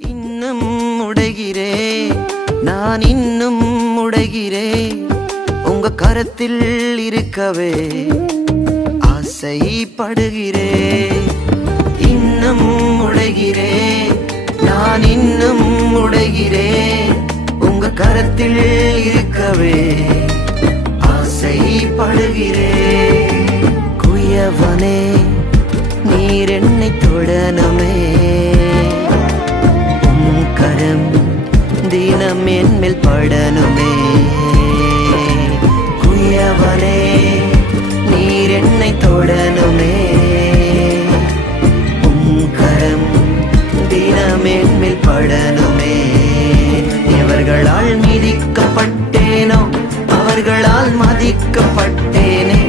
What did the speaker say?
இன்னும் உடைகிறே நான் இன்னும் உடைகிறே உங்க கரத்தில் இருக்கவே ஆசைப்படுகிறே இன்னும் உடைகிறே நான் இன்னும் உடைகிறே உங்க கரத்தில் இருக்கவே ஆசைப்படுகிறே குயவனே நீர் என்னை தொடனுமே கரம் தினம் என் மேல் படனுமே குயவனே நீர் என்னை தொடனுமே கரம் தினம் என் மேல் படனுமே எவர்களால் மிதிக்கப்பட்டேனோ அவர்களால் மதிக்கப்பட்டேனே